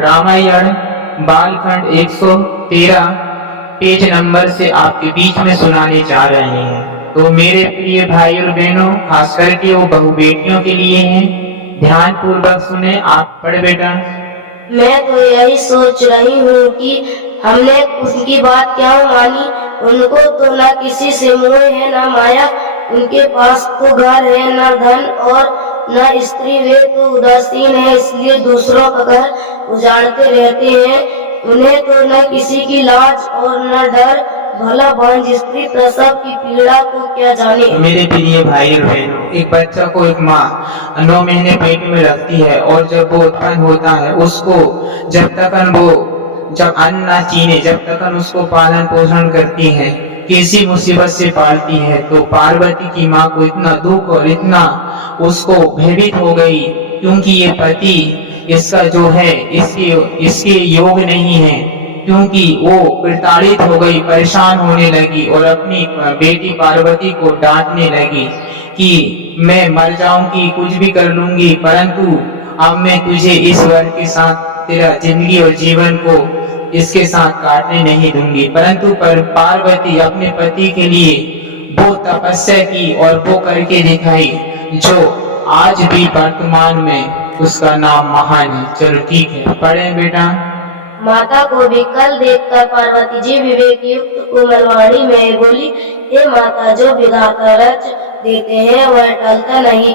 Ramayan Balkhand 113 page number से आपके बीच में सुनाने जा रहे हैं। तो मेरे प्रिय भाई और बहनों, खास करके वो बहु बेटियों के लिए हैं, ध्यान पूर्वक सुने। आप पढ़ बेटा। मैं तो यही सोच रही हूँ कि हमने उनकी बात क्या मानी। उनको तो न किसी से मोह है न माया, उनके पास तो घर है न धन और न स्त्री, वे तो उदासीन है इसलिए दूसरों का घर उजाड़ते रहते हैं। उन्हें तो न किसी की लाज और न डर, भला बांझ स्त्री प्रसव की पीड़ा को क्या जाने। मेरे प्रिय भाई और बहनों, एक बच्चा को एक माँ 9 महीने पेट में रखती है और जब वो उत्पन्न होता है उसको जब अन्न ना चीने जब तक उसको पालन पोषण करती है, किसी मुसीबत से पालती है। तो पार्वती की माँ को इतना दुख और इतना उसको भयभीत हो गई, क्योंकि ये पति इसका जो है इसके योग नहीं है, क्योंकि वो प्रताड़ित हो गई, परेशान होने लगी और अपनी बेटी पार्वती को डांटने लगी कि मैं मर जाऊंगी, कुछ भी कर लूंगी, परंतु अब मैं तुझे इस वर के साथ तेरा जिंदगी और जीवन को इसके साथ काटने नहीं दूंगी। परंतु पार्वती अपने पति के लिए वो तपस्या की और वो करके दिखाई जो आज भी वर्तमान में उसका नाम महान है। चलो ठीक है, पढ़े बेटा। माता को विकल देखकर पार्वती जी विवेक युक्त कोमलवाणी में बोली, हे माता, जो विधाता रच देते हैं वह टलता नहीं,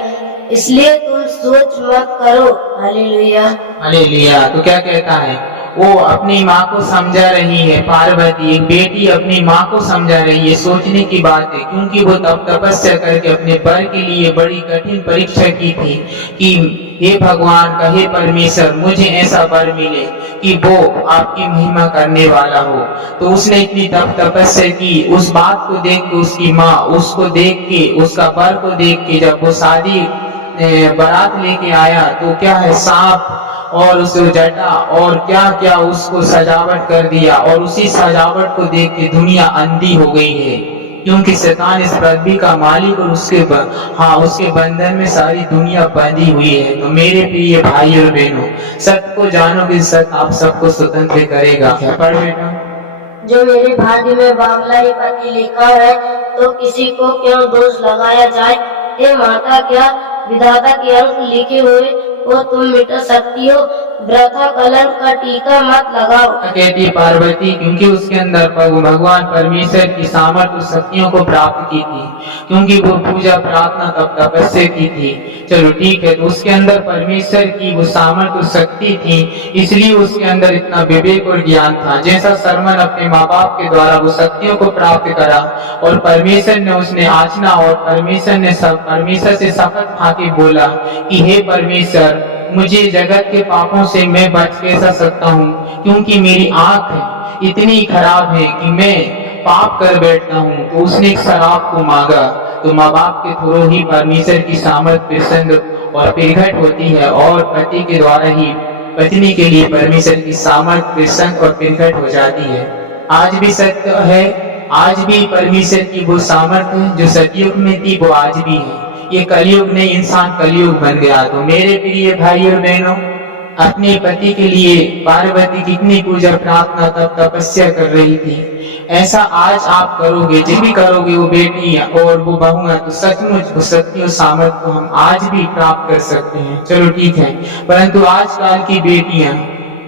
इसलिए तुम सोच मत करो। Hallelujah hallelujah. तो क्या कहता है, वो अपनी माँ को समझा रही है। पार्वती एक बेटी अपनी माँ को समझा रही है, सोचने की बात है, क्योंकि वो तब तपस्या करके अपने वर के लिए बड़ी कठिन परीक्षा की थी कि हे भगवान का, हे परमेश्वर, मुझे ऐसा वर मिले कि वो आपकी महिमा करने वाला हो। तो उसने इतनी तपस्या की। उस बात को देख के उसकी माँ, उसको देख के, उसका वर को देख के जब वो शादी बारात लेके आया तो क्या है, सांप और उसे जटा और क्या क्या उसको सजावट कर दिया, और उसी सजावट को देख के दुनिया अंधी हो गई है, क्योंकि शैतान इस पृथ्वी का मालिक और उसके बंधन में सारी दुनिया बंधी हुई है। तो मेरे प्रिय भाई और बहनों, सत्य को जानो कि सत्य आप सबको स्वतंत्र करेगा। पढ़ बेटा। जो मेरे भाग्य में बांग्ला ही पति लिखा है तो किसी को क्यों दोष लगाया जाए। हे माता, क्या विधाता के अंक लिखे हुए वो तुम मिट सकती हो? वृथा कलंक का टीका मत लगाओ। कहती है पार्वती, क्योंकि उसके अंदर भगवान परमेश्वर की सामर्थ्य शक्तियों को प्राप्त की थी, क्योंकि वो पूजा प्रार्थना तब तपस्या की थी। चलो ठीक है, तो उसके अंदर परमेश्वर की वो सामर्थ्य शक्ति थी, इसलिए उसके अंदर इतना विवेक और ज्ञान था। जैसा सरमन अपने माँ बाप के द्वारा वो शक्तियों को प्राप्त करा और परमेश्वर ने उसने आचना और परमेश्वर से शपथ खा के बोला कि हे परमेश्वर, मुझे जगत के पापों से मैं बच कैसा सकता हूँ, क्योंकि मेरी आंख इतनी खराब है कि मैं पाप कर बैठता हूँ। तो उसने एक शराब को मांगा, तो माँ बाप के थ्रू ही परमेश्वर की सामर्थ प्रसन्न और प्रकट होती है, और पति के द्वारा ही पत्नी के लिए परमेश्वर की सामर्थ प्रसन्न और प्रकट हो जाती है। आज भी सत्य है, आज भी परमेश्वर की वो सामर्थ्य जो सतयुग में थी वो आज भी है। ये कलयुग नहीं, इंसान कलयुग बन गया। तो मेरे प्रिय भाई और बहनों, अपने पति के लिए पार्वती कितनी पूजा प्रार्थना तब तपस्या कर रही थी, ऐसा आज आप करोगे, जब भी करोगे वो बेटी और वो बहु, तो सचमुच वो शक्ति और सामर्थ्य को हम आज भी प्राप्त कर सकते हैं। चलो ठीक है, परंतु आजकल की बेटियां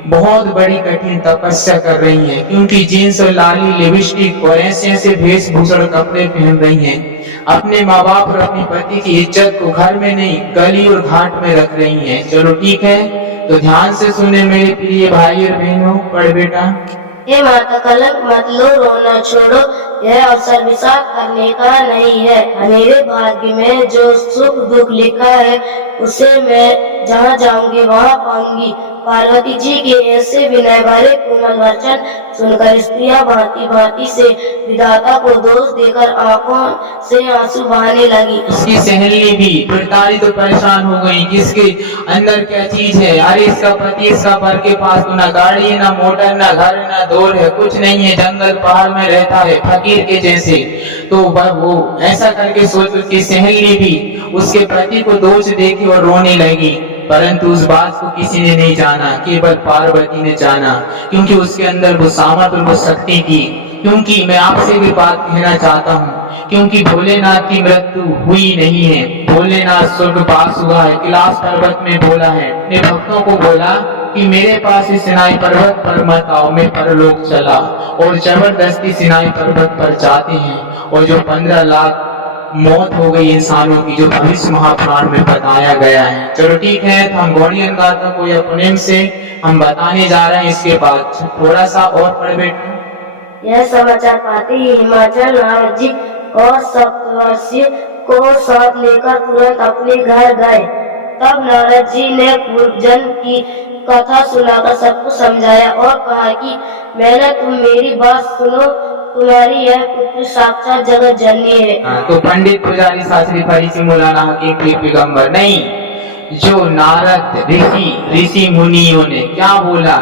बहुत बड़ी कठिन तपस्या कर रही हैं, क्योंकि जीन्स और लाली लिपस्टिक और ऐसे वेशभूषण कपड़े पहन रही हैं। अपने माँ बाप और अपने पति की इज्जत को घर में नहीं, गली और घाट में रख रही हैं। चलो ठीक है, तो ध्यान से सुने मेरे प्रिय भाई और बहनों। पढ़ बेटा। हे माता, कलंक मत लो, रोना छोड़ो, यह अवसर विषाद करने का नहीं है। मेरे भाग्य में जो सुख दुख लिखा है उसे मैं जहाँ जाऊंगी वहाँ पाऊंगी। पार्वती जी के ऐसे विनय भरे कोमल वचन सुनकर स्त्रियां भांति भांति से विधाता को दोष देकर आंखों से आंसू बहाने लगी। उसकी सहेली भी प्रताड़ित तो परेशान हो गई, किसके अंदर क्या चीज है। अरे इसका पति इसका वर के पास तो ना गाड़ी है, ना मोटर, ना घर, ना दौड़ है, कुछ नहीं है, जंगल पहाड़ में रहता है फकीर के जैसे। तो वो ऐसा करके सोच, उसकी सहेली भी उसके पति को दोष देगी और रोने लगी। परंतु उस बात को किसी ने नहीं जाना, केवल पार्वती ने जाना, क्योंकि उसके अंदर वो सामर्थ और वो शक्ति थी। क्योंकि मैं आपसे भी बात कहना चाहता हूँ, क्योंकि भोलेनाथ की मृत्यु हुई नहीं है। भोलेनाथ स्वर्गवास हुआ है, कैलाश पर्वत में बोला है, अपने भक्तों को बोला कि मेरे पास इस सिनाई पर्वत पर मत आओ, मैं परलोक चला। और जबरदस्ती सिनाई पर्वत पर जाते हैं, और जो 15 लाख मौत हो गई इंसानों की, जो भविष्य महापुराण में बताया गया है। चलो ठीक है, तो हम गौड़ियन गाथा को या पुनेम से हम बताने जा रहे हैं। इसके बाद थोड़ा सा और पढ़ बैठे। यह समाचार पाते ही हिमाचल नारद जी और सप्तवर्षी को साथ लेकर तुरंत अपने घर गए। तब नारद जी ने पूर्वजन की कथा सुनाकर सबको समझाया और कहा कि मैंने तुम मेरी बात सुनो, तुम्हारी यह पुत्री साक्षात जगत जननी है। तो पंडित पुजारी शास्त्री फरीसी मौलाना हकीम पैगंबर नहीं, जो नारद ऋषि मुनियों ने क्या बोला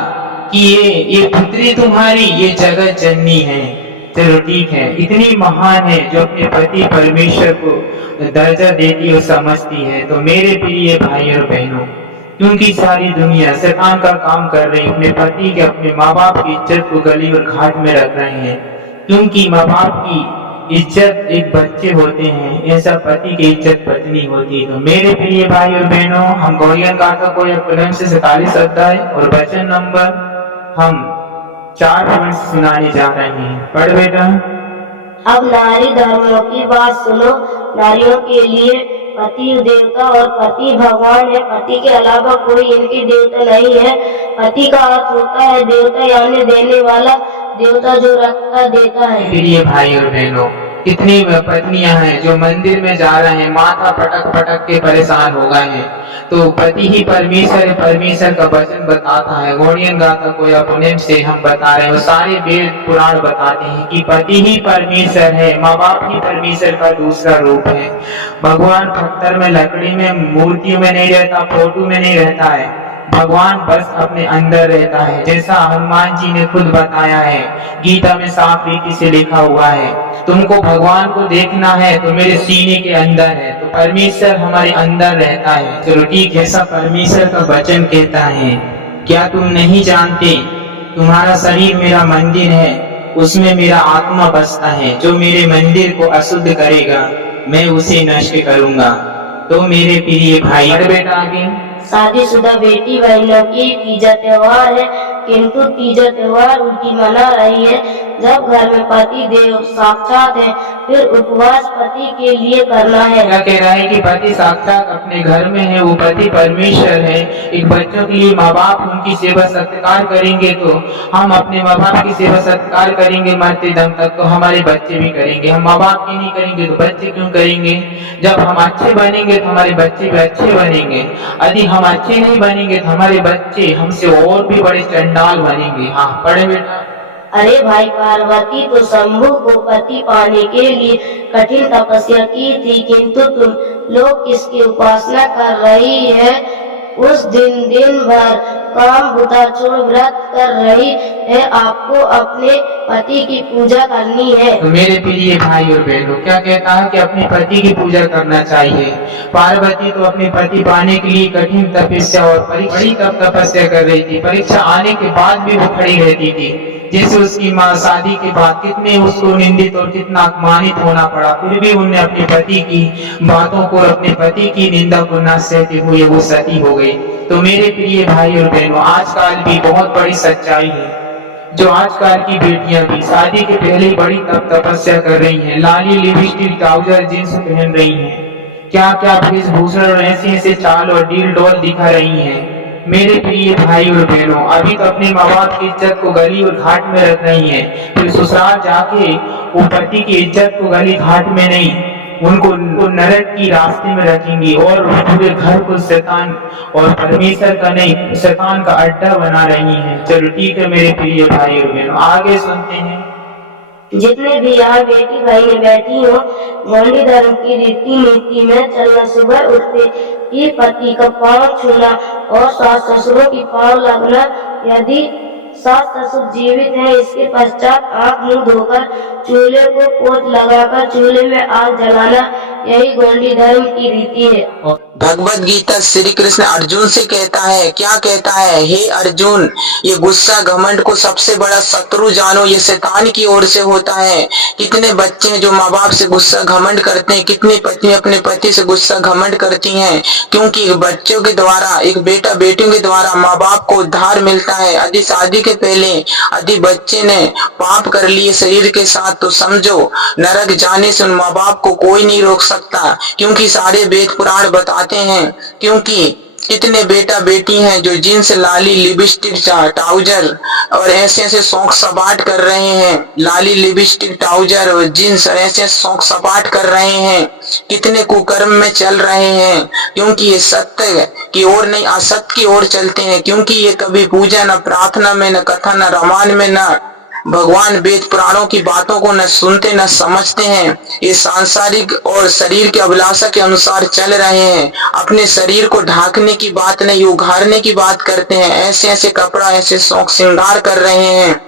कि ये पुत्री तुम्हारी ये जगत जननी है। चलो ठीक है, इतनी महान है जो अपने पति परमेश्वर को दर्जा देती और समझती है। तो मेरे प्रिय भाई और बहनों, क्योंकि सारी दुनिया शैतान का काम कर रही, अपने पति के अपने माँ बाप की इज्जत को गली और घाट में रख रहे हैं। क्योंकि माँ बाप की इज्जत एक बच्चे होते हैं, ऐसा पति की इज्जत पत्नी होती है। तो मेरे प्रिय भाई और बहनों, हम गौड़ियन गाथा को या पुनेम से 47 अध्याय और वचन नंबर हम 4 पॉइंट सुनाने जा रहे हैं। पढ़ बेटा। अब नारी धर्मों की बात सुनो। नारियों के लिए पति देवता और पति भगवान है। पति के अलावा कोई इनके देवता नहीं है। पति का अर्थ होता है देवता, यानी देने वाला, देवता जो रखता देता है। प्रिय भाई और बहनों, कितनी पत्नियां हैं जो मंदिर में जा रहे हैं, माथा पटक पटक के परेशान हो गए हैं। तो पति ही परमेश्वर है, परमेश्वर का वचन बताता है। गौड़ियन गाथा को या पुनेम से हम बता रहे हैं, वो सारे वेद पुराण बताते हैं कि पति ही परमेश्वर है, माँ बाप ही परमेश्वर का दूसरा रूप है। भगवान पत्थर में, लकड़ी में, मूर्तियों में नहीं रहता, फोटो में नहीं रहता है। भगवान बस अपने अंदर रहता है, जैसा हनुमान जी ने खुद बताया है। गीता में साफ रीति से लिखा हुआ है, तुमको भगवान को देखना है तो मेरे सीने के अंदर है। तो परमेश्वर हमारे अंदर रहता है। चलो ठीक है, ऐसा परमेश्वर का वचन कहता है। क्या तुम नहीं जानते, तुम्हारा शरीर मेरा मंदिर है, उसमें मेरा आत्मा बसता है। जो मेरे मंदिर को अशुद्ध करेगा मैं उसे नष्ट करूंगा। तो मेरे प्रिय भाई, बेटा आगे। शादीशुदा बेटी बहनों की तीजा त्योहार है, किंतु तीजा त्योहार उनकी मना रही है। जब घर में पति देव साक्षात है, फिर उपवास पति के लिए करना है। क्या कह रहा है कि पति साक्षात अपने घर में है, वो पति परमेश्वर है। एक बच्चों के लिए माँ बाप उनकी सेवा सत्कार करेंगे, तो हम अपने माँ बाप की सेवा सत्कार करेंगे मरते दम तक, तो हमारे बच्चे भी करेंगे। हम माँ बाप की नहीं करेंगे तो बच्चे क्यों करेंगे? जब हम अच्छे बनेंगे तो हमारे बच्चे भी अच्छे बनेंगे। यदि हम अच्छे नहीं बनेंगे तो हमारे बच्चे हमसे और भी बड़े चंडाल बनेंगे। हाँ पढ़े बेटा। अरे भाई, पार्वती तो शंभु को पति पाने के लिए कठिन तपस्या की थी, किंतु तुम लोग किसकी उपासना कर रही है? उस दिन भर काम बुता छोड़ व्रत कर रही है। आपको अपने पति की पूजा करनी है। तो मेरे प्रिय भाई और बहनों, क्या कहता है कि अपने पति की पूजा करना चाहिए। पार्वती तो अपने पति पाने के लिए कठिन तपस्या और बड़ी तपस्या कर रही थी। परीक्षा आने के बाद भी वो खड़ी रहती थी। जैसे उसकी माँ शादी के बाद कितने उसको निंदित और कितना अपमानित होना पड़ा, फिर भी उन्हें अपने पति की बातों को, अपने पति की निंदा को न सहते हुए वो सती हो गई। तो मेरे प्रिय भाई और बहनों, आजकल भी बहुत बड़ी सच्चाई है, जो आजकल की बेटियां भी शादी के पहले बड़ी तपस्या कर रही हैं, लाली लिपस्टिक ट्राउजर जींस पहन रही हैं, क्या क्या वेशभूषण और ऐसे चाल और डील डोल दिखा रही हैं। मेरे प्रिय भाई और बहनों, अभी तो अपने माँ बाप की इज्जत को गली और घाट में रख रही हैं, फिर ससुराल जाके वो पति की इज्जत को गली घाट में नहीं, उनको नरक की रास्ते में रखेंगी और पूरे घर को शैतान और परमेश्वर का नहीं, शैतान का अड्डा बना रही हैं। चलो ठीक है मेरे प्रिय भाई और बहनों, आगे सुनते हैं। जितने भी यहाँ बेटी बहनें बैठी हो, गौंडी धर्म की रीति नीति में चलना, सुबह उठते ही पति का पांव छूना और सास ससुरों की पांव लगना। यदि सास ससुर जीवित है, इसके पश्चात आंख मुंह धोकर चूल्हे को पोत लगाकर चूल्हे में आग जलाना, यही गौंडी धर्म की रीति है। भगवत गीता श्री कृष्ण अर्जुन से कहता है, क्या कहता है, हे अर्जुन, ये गुस्सा घमंड को सबसे बड़ा शत्रु जानो, ये शैतान की ओर से होता है। कितने बच्चे हैं जो माँ बाप से गुस्सा घमंड करते हैं, कितनी पत्नी अपने पति से गुस्सा घमंड करती हैं, क्योंकि एक बच्चों के द्वारा, एक बेटा बेटियों के द्वारा माँ बाप को उद्धार मिलता है। यदि शादी के पहले यदि बच्चे ने पाप कर लिए शरीर के साथ, तो समझो नरक जाने से उन माँ बाप को कोई नहीं रोक सकता, क्योंकि सारे वेद पुराण बताते हैं। क्योंकि कितने बेटा बेटी हैं जो जींस, लाली, लिपस्टिक, ट्राउजर और ऐसे ऐसे शौक सपाट कर रहे हैं, लाली, लिपस्टिक, ट्राउजर और जींस और ऐसे शौक सपाट कर रहे हैं, कितने कुकर्म में चल रहे हैं, क्योंकि ये सत्य की ओर नहीं असत्य की ओर चलते हैं। क्योंकि ये कभी पूजा न प्रार्थना में, न कथा, न रामायण में, न भगवान वेद पुराणों की बातों को न सुनते न समझते हैं। ये सांसारिक और शरीर के अभिलाषा के अनुसार चल रहे हैं। अपने शरीर को ढांकने की बात नहीं, उघाड़ने की बात करते हैं। ऐसे ऐसे कपड़ा, ऐसे शौक श्रृंगार कर रहे हैं,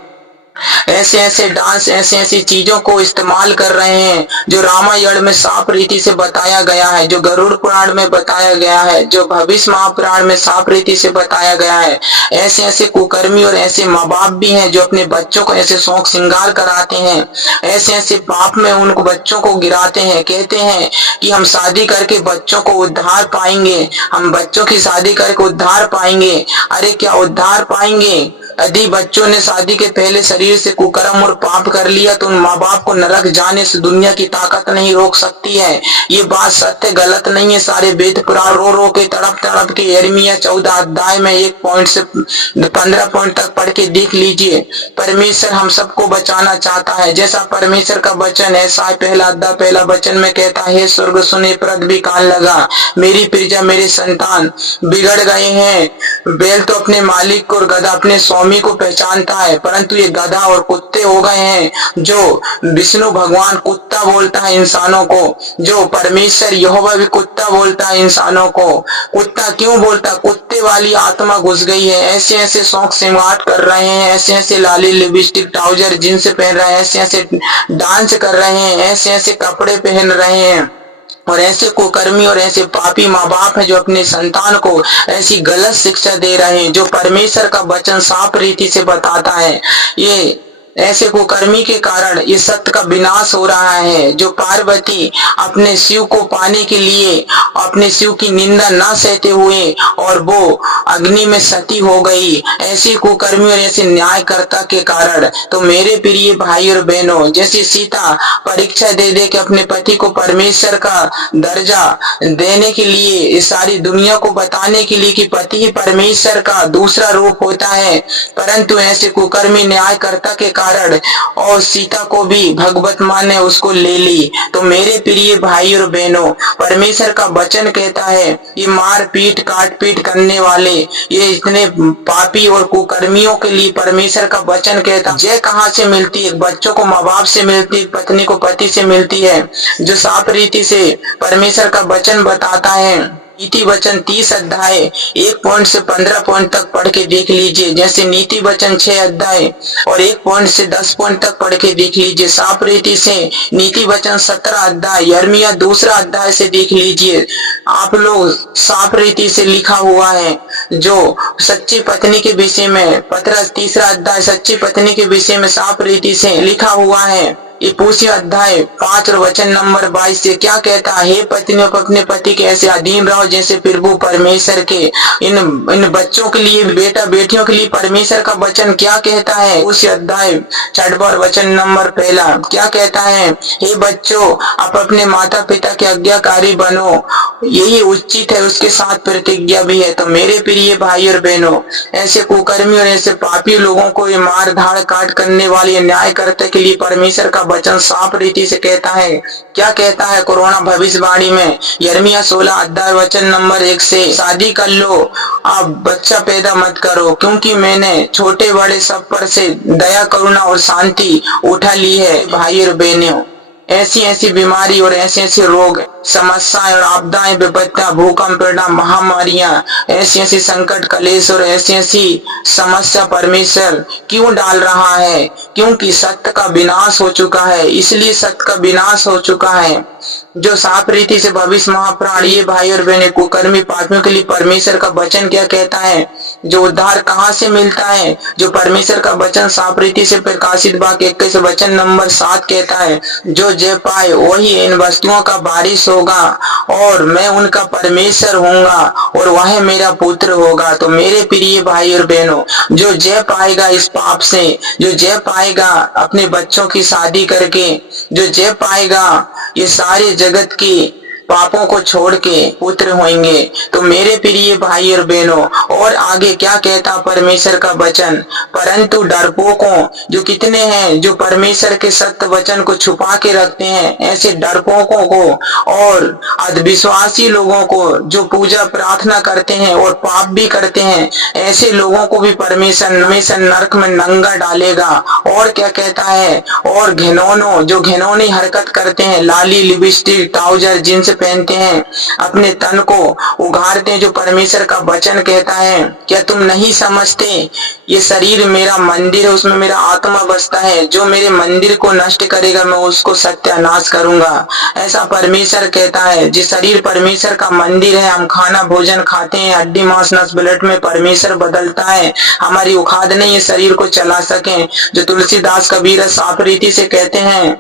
ऐसे ऐसे डांस, ऐसे ऐसी चीजों को इस्तेमाल कर रहे हैं जो रामायण में साफ रीति से बताया गया है, जो गरुड़ पुराण में बताया गया है, जो भविष्य महापुराण में साफ रीति से बताया गया है। ऐसे ऐसे कुकर्मी और ऐसे माँ बाप भी हैं जो अपने बच्चों को ऐसे शौक श्रृंगार कराते हैं, ऐसे ऐसे पाप में उनको बच्चों को गिराते हैं। कहते हैं कि हम शादी करके बच्चों को उद्धार पाएंगे, हम बच्चों की शादी करके उद्धार पाएंगे। अरे क्या उद्धार पाएंगे? यदि बच्चों ने शादी के पहले शरीर से कुकर्म और पाप कर लिया तो उन माँ बाप को नरक जाने से दुनिया की ताकत नहीं रोक सकती है। ये बात सत्य गलत नहीं है। सारे वेद पुराण रो रो के तड़प तड़प के यिर्मयाह 14 अध्याय में 1 पॉइंट से 15 पॉइंट तक पढ़ के देख लीजिए। परमेश्वर हम सबको बचाना चाहता है। जैसा परमेश्वर का वचन है, साय पहला अध्याय पहला वचन में कहता है, स्वर्ग सुने पृथ्वी कान लगा, मेरी प्रजा मेरे संतान बिगड़ गए हैं। बैल तो अपने मालिक और गधा अपने स्वामी को पहचानता है, परंतु ये गधा और कुत्ते हो गए हैं। जो विष्णु भगवान कुत्ता बोलता है इंसानों को, जो परमेश्वर यहोवा भी कुत्ता बोलता है इंसानों को। कुत्ता क्यों बोलता? कुत्ते वाली आत्मा घुस गई है। ऐसे ऐसे शौक श्रृंगार कर रहे हैं, ऐसे ऐसे लाली, लिपस्टिक, ट्राउजर, जींस पहन रहे हैं, ऐसे ऐसे डांस कर रहे हैं, ऐसे ऐसे कपड़े पहन रहे हैं। और ऐसे कुकर्मी और ऐसे पापी माँ बाप हैं जो अपने संतान को ऐसी गलत शिक्षा दे रहे हैं, जो परमेश्वर का वचन साफ रीति से बताता है। ये ऐसे कुकर्मी के कारण ये सत्य का विनाश हो रहा है। जो पार्वती अपने शिव को पाने के लिए अपने शिव की निंदा न सहते हुए और वो अग्नि में सती हो गई, ऐसे कुकर्मी और ऐसे न्यायकर्ता के कारण। तो मेरे प्रिय भाई और बहनों, जैसे सीता परीक्षा दे दे के अपने पति को परमेश्वर का दर्जा देने के लिए, इस सारी दुनिया को बताने के लिए कि पति ही परमेश्वर का दूसरा रूप होता है, परंतु ऐसे कुकर्मी न्यायकर्ता के कारण और सीता को भी भगवत मां ने उसको ले ली। तो मेरे प्रिय भाई और बहनों, परमेश्वर का वचन कहता है, ये मार पीट काट पीट करने वाले, ये इतने पापी और कुकर्मियों के लिए परमेश्वर का वचन कहता है। जय कहाँ से मिलती है? बच्चों को माँ बाप से मिलती है, पत्नी को पति से मिलती है, जो साफ रीति से परमेश्वर का वचन बताता है। नीति वचन 30 अध्याय 1 पॉइंट से 15 पॉइंट तक पढ़ के देख लीजिए। जैसे नीति वचन 6 अध्याय और 1 पॉइंट से 10 पॉइंट तक पढ़ के देख लीजिए साफ रीति से। नीति वचन 17 अध्याय यिर्मयाह 2 अध्याय से देख लीजिए। आप लोग साफ रीति से लिखा हुआ है। जो सच्ची पत्नी के विषय में पतरस 3 अध्याय सच्ची पत्नी के विषय में साफ रीति से लिखा हुआ है। इफिसियों अध्याय 5 और वचन नंबर 22 से क्या कहता है? हे पत्नियों को अपने पति के ऐसे अधीन रहो जैसे प्रभु परमेश्वर के। इन बच्चों के लिए, बेटा बेटियों के लिए परमेश्वर का वचन क्या कहता है? उस अध्याय 6 वचन नंबर 1 क्या कहता है? हे बच्चों, आप अपने माता पिता के आज्ञाकारी बनो, यही उचित है, उसके साथ प्रतिज्ञा भी है। तो मेरे प्रिय भाई और बहनों, ऐसे कुकर्मी और ऐसे पापी लोगों को, ये मार धाड़ काट करने वाले न्यायकर्ता के लिए परमेश्वर का वचन साफ रीति से कहता है। क्या कहता है कोरोना भविष्यवाणी में? यिर्मयाह 16 अध्याय वचन नंबर 1 से, शादी कर लो, आप बच्चा पैदा मत करो, क्योंकि मैंने छोटे बड़े सब पर से दया, करुणा और शांति उठा ली है। भाई और बहनों, ऐसी ऐसी बीमारी और ऐसे ऐसे रोग, समस्याएं और आपदाएं, विपत्तियां, भूकंप, पीड़ा, महामारियां, ऐसी ऐसी संकट, कलेश और ऐसी ऐसी समस्या परमेश्वर क्यों डाल रहा है? क्योंकि सत्य का विनाश हो चुका है, इसलिए सत्य का विनाश हो चुका है। जो साफ रीति से भविष्य महाप्राण, ये भाई और बहनें, कुकर्मी पापियों के लिए परमेश्वर का वचन क्या कहता है? जो उद्धार कहाँ से मिलता है? जो परमेश्वर का वचन साफ रीति से प्रकाशित वाक्य 21 वचन नंबर 7 कहता है, जो जय पाए वही इन वस्तुओं का वारिस होगा और मैं उनका परमेश्वर होऊंगा और वह मेरा पुत्र होगा। तो मेरे प्रिय भाई और बहनों, जो जय पाएगा इस पाप से, जो जय पाएगा अपने बच्चों की शादी करके, जो जय पाएगा ये सारे जगत की पापों को छोड़ के पुत्र होंगे। तो मेरे प्रिय भाई और बहनों, और आगे क्या कहता परमेश्वर का वचन? परंतु डरपोकों, जो कितने हैं जो परमेश्वर के सत्य वचन को छुपा के रखते हैं, ऐसे डरपोकों को और अविश्वासी लोगों को, जो पूजा प्रार्थना करते हैं और पाप भी करते हैं, ऐसे लोगों को भी परमेश्वर नरक में नंगा डालेगा। और क्या कहता है? और घिनौनों, जो घिनौनी हरकत करते हैं, लाली, लिपस्टिक, ट्राउजर, जींस पहनते हैं, अपने तन को उघाड़ते हैं, जो परमेश्वर का वचन कहता है, क्या तुम नहीं समझते ये शरीर मेरा मंदिर है, उसमें मेरा आत्मा बसता है, जो मेरे मंदिर को नष्ट करेगा मैं उसको सत्यानाश करूंगा। ऐसा परमेश्वर कहता है। जिस शरीर परमेश्वर का मंदिर है, हम खाना भोजन खाते हैं, हड्डी मांस नस ब्लड में परमेश्वर बदलता है, हमारी औकात नहीं है शरीर को चला सके। जो तुलसीदास कबीर साफ रीति से कहते हैं,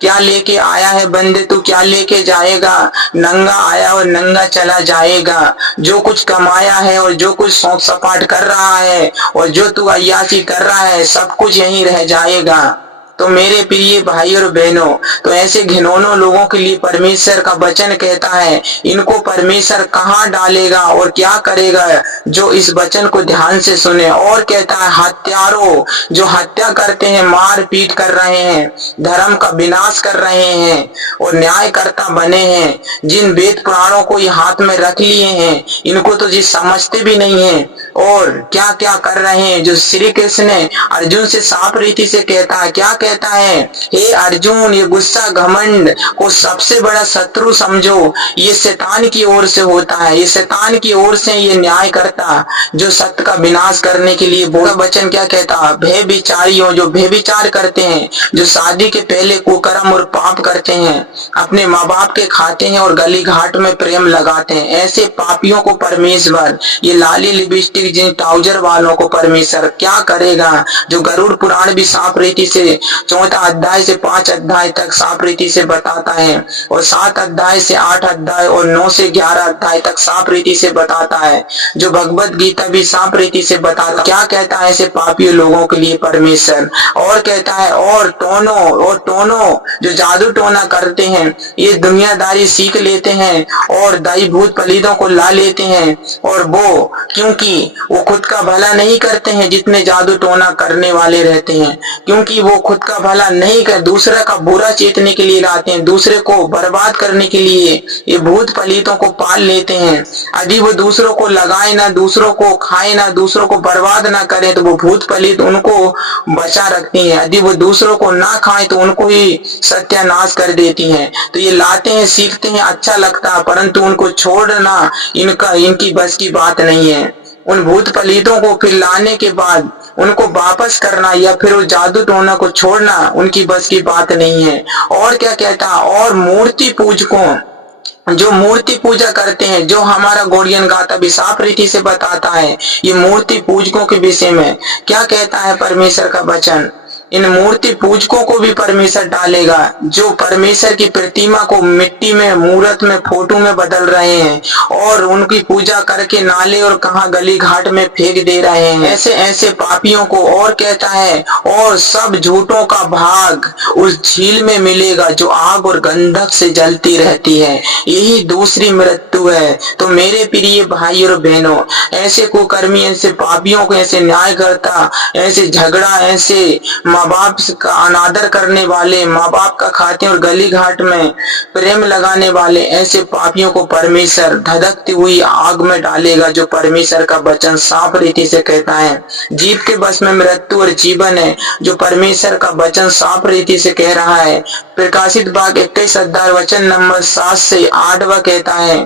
क्या लेके आया है बंदे तू क्या लेके जाएगा, नंगा आया और नंगा चला जाएगा। जो कुछ कमाया है और जो कुछ शौक सपाट कर रहा है और जो तू अय्याशी कर रहा है, सब कुछ यहीं रह जाएगा। तो मेरे प्रिय भाई और बहनों, तो ऐसे घिनौनों लोगों के लिए परमेश्वर का वचन कहता है, इनको परमेश्वर कहाँ डालेगा और क्या करेगा? जो इस वचन को ध्यान से सुने। और कहता है, हत्यारों, जो हत्या करते हैं, मार पीट कर रहे हैं, धर्म का विनाश कर रहे हैं और न्यायकर्ता बने हैं, जिन वेद पुराणों को ये हाथ में रख लिए हैं, इनको तो जी समझते भी नहीं है और क्या क्या कर रहे हैं। जो श्री कृष्ण ने अर्जुन से साफ रीति से कहता है, क्या कहता है? हे अर्जुन, ये गुस्सा घमंड को सबसे बड़ा शत्रु समझो, ये शैतान की ओर से होता है, ये शैतान की ओर से ये न्याय करता, जो सत्य का विनाश करने के लिए बोला। वचन क्या कहता? भय विचारियों, जो भय विचार करते हैं, जो शादी के पहले कुकर्म और पाप करते हैं, अपने माँ बाप के खाते हैं और गली घाट में प्रेम लगाते हैं, ऐसे पापियों को परमेश्वर, ये लाली लिपस्टिक जिन ट्राउजर वालों को परमेश्वर क्या करेगा? जो गरुड़ पुराण भी साफ रीति से 4 अध्याय से 5 अध्याय तक साफ रीति से बताता है और 7 अध्याय से 8 अध्याय और 9 से 11 अध्याय तक साफ रीति से बताता है। जो भगवत गीता भी साफ रीति से बताता, क्या कहता है ऐसे पापी लोगों के लिए परमेश्वर? और कहता है, और टोनो जो जादू टोना करते हैं, ये दुनियादारी सीख लेते हैं और दाई भूत पलीदों को ला लेते हैं, और वो क्योंकि वो खुद का भला नहीं करते हैं, जितने जादू टोना करने वाले रहते हैं, क्योंकि वो खुद का भला नहीं कर, दूसरे का बुरा चेतने के लिए लाते हैं, दूसरे को बर्बाद करने के लिए ये भूत पलीतों को पाल लेते हैं। यदि वो दूसरों को लगाए ना, दूसरों को खाए ना, दूसरों को बर्बाद ना करे, तो वो भूत पलीत उनको बचा रखती हैं। यदि वो दूसरों को ना खाए तो उनको ही सत्यानाश कर देती हैं। तो ये लाते हैं, सीखते हैं, अच्छा लगता है, परंतु उनको छोड़ना इनकी बस की बात नहीं है। उन भूत पलीतों को फिर लाने के बाद उनको वापस करना या फिर वो जादू टोना को छोड़ना उनकी बस की बात नहीं है। और क्या कहता? और मूर्ति पूजकों, जो मूर्ति पूजा करते हैं, जो हमारा गौड़ियन गाथा भी साफ रीति से बताता है, ये मूर्ति पूजकों के विषय में क्या कहता है परमेश्वर का वचन? इन मूर्ति पूजकों को भी परमेश्वर डालेगा, जो परमेश्वर की प्रतिमा को मिट्टी में, मूर्त में, फोटो में बदल रहे हैं और उनकी पूजा करके नाले और कहां गली घाट में फेंक दे रहे हैं, ऐसे ऐसे पापियों को। और कहता है, और सब झूठों का भाग उस झील में मिलेगा जो आग और गंधक से जलती रहती है, यही दूसरी मृत्यु है। तो मेरे प्रिय भाई और बहनों, ऐसे कुकर्मी, ऐसे पापियों को, ऐसे न्यायकर्ता, ऐसे झगड़ा, ऐसे माँ बाप का अनादर करने वाले, माँ बाप का खाते और गली घाट में प्रेम लगाने वाले ऐसे पापियों को परमेश्वर धधकती हुई आग में डालेगा, जो परमेश्वर का वचन साफ रीति से कहता है। जीव के बस में मृत्यु और जीवन है, जो परमेश्वर का वचन साफ रीति से कह रहा है। प्रकाशित भाग 21 अध्याय वचन नंबर 7 से 8 वह कहता है,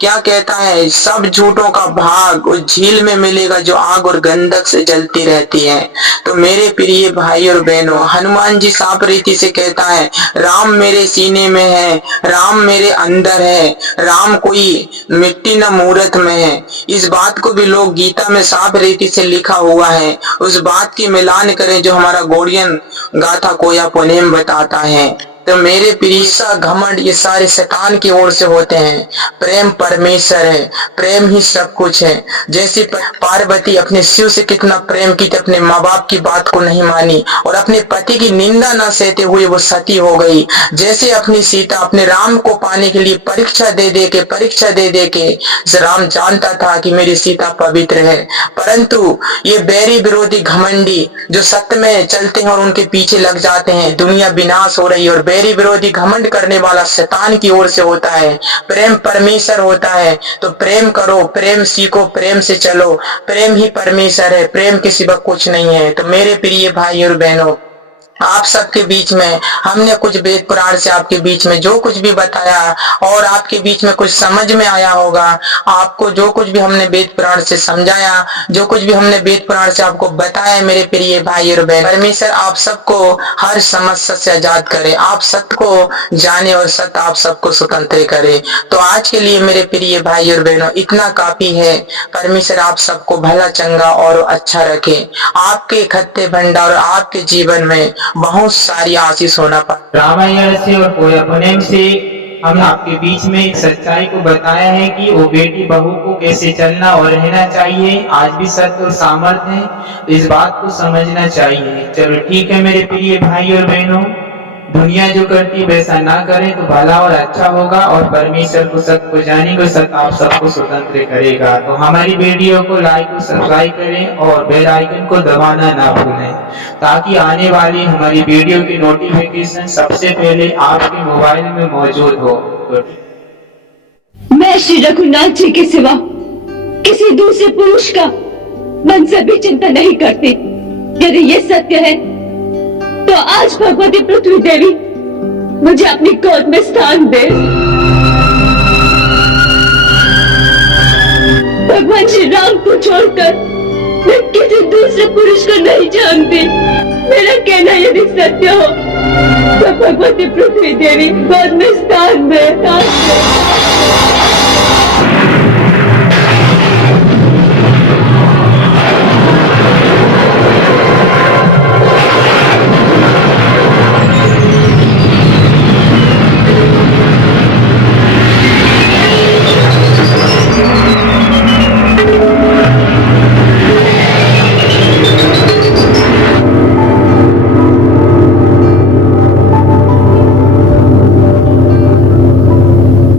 क्या कहता है, सब झूठों का भाग उस झील में मिलेगा जो आग और गंधक से जलती रहती है। तो मेरे प्रिय भाई और बहनों, हनुमान जी साफ रीति से कहता है, राम मेरे सीने में है, राम मेरे अंदर है, राम कोई मिट्टी न मूरत में है। इस बात को भी लोग गीता में साफ रीति से लिखा हुआ है। उस बात की मिलान करें जो हमारा गौड़ियन गाथा कोया पुनेम बताता है। तो मेरे प्रिय घमंड ये सारे शैतान की ओर से होते हैं। प्रेम परमेश्वर है, प्रेम ही सब कुछ है। जैसे पार्वती अपने शिव से कितना प्रेम की थी, अपने माँ बाप की बात को नहीं मानी और अपने पति की निंदा न सहते हुए वो सती हो गई। जैसे अपनी सीता अपने राम को पाने के लिए परीक्षा दे दे के राम जानता था कि मेरी सीता पवित्र है, परंतु ये बैरी विरोधी घमंडी जो सत्य में चलते हैं और उनके पीछे लग जाते हैं, दुनिया विनाश हो रही है। और बैरी विरोधी घमंड करने वाला शैतान की ओर से होता है। प्रेम परमेश्वर होता है, तो प्रेम करो, प्रेम सीखो, प्रेम से चलो। प्रेम ही परमेश्वर है, प्रेम के सिवा कुछ नहीं है। तो मेरे प्रिय भाई और बहनों, आप सबके बीच में हमने कुछ वेद पुराण से आपके बीच में जो कुछ भी बताया और आपके बीच में कुछ समझ में आया होगा, आपको जो कुछ भी हमने वेद पुराण से समझाया, जो कुछ भी हमने वेद पुराण से आपको बताया, मेरे प्रिय भाई और बहन, परमेश्वर आप सबको हर समस्या से आजाद करे, आप सत्य को जाने और सत्य आप सबको स्वतंत्र करे। तो आज के लिए मेरे प्रिय भाई और बहनों इतना काफी है। परमेश्वर आप सबको भला चंगा और अच्छा रखे, आपके खत्ते भंडार और आपके जीवन में बहुत सारी आशीष होना पाए। रामायण से और कोया पुनेम से हमने आपके बीच में एक सच्चाई को बताया है कि वो बेटी बहू को कैसे चलना और रहना चाहिए। आज भी सत्य और सामर्थ्य है, तो इस बात को समझना चाहिए। चलो ठीक है मेरे प्रिय भाई और बहनों, दुनिया जो करती वैसा ना करें तो भला और अच्छा होगा और परमेश्वर को सत्य को जाने को सत्य आप सबको स्वतंत्र करेगा। तो हमारी वीडियो को लाइक और सब्सक्राइब करें और बेल आइकन को दबाना ना भूलें, ताकि आने वाली हमारी वीडियो की नोटिफिकेशन सबसे पहले आपके मोबाइल में मौजूद हो। मैं श्री रघुनाथ जी के सिवा किसी दूसरे पुरुष का मन से भी चिंता नहीं करती। यदि ये सत्य है तो आज भगवती पृथ्वी देवी मुझे अपनी गोद में स्थान दे। भगवान श्री राम को छोड़कर मैं किसी दूसरे पुरुष को नहीं जानती। मेरा कहना यदि सत्य हो तो भगवती पृथ्वी देवी गोद में स्थान दे।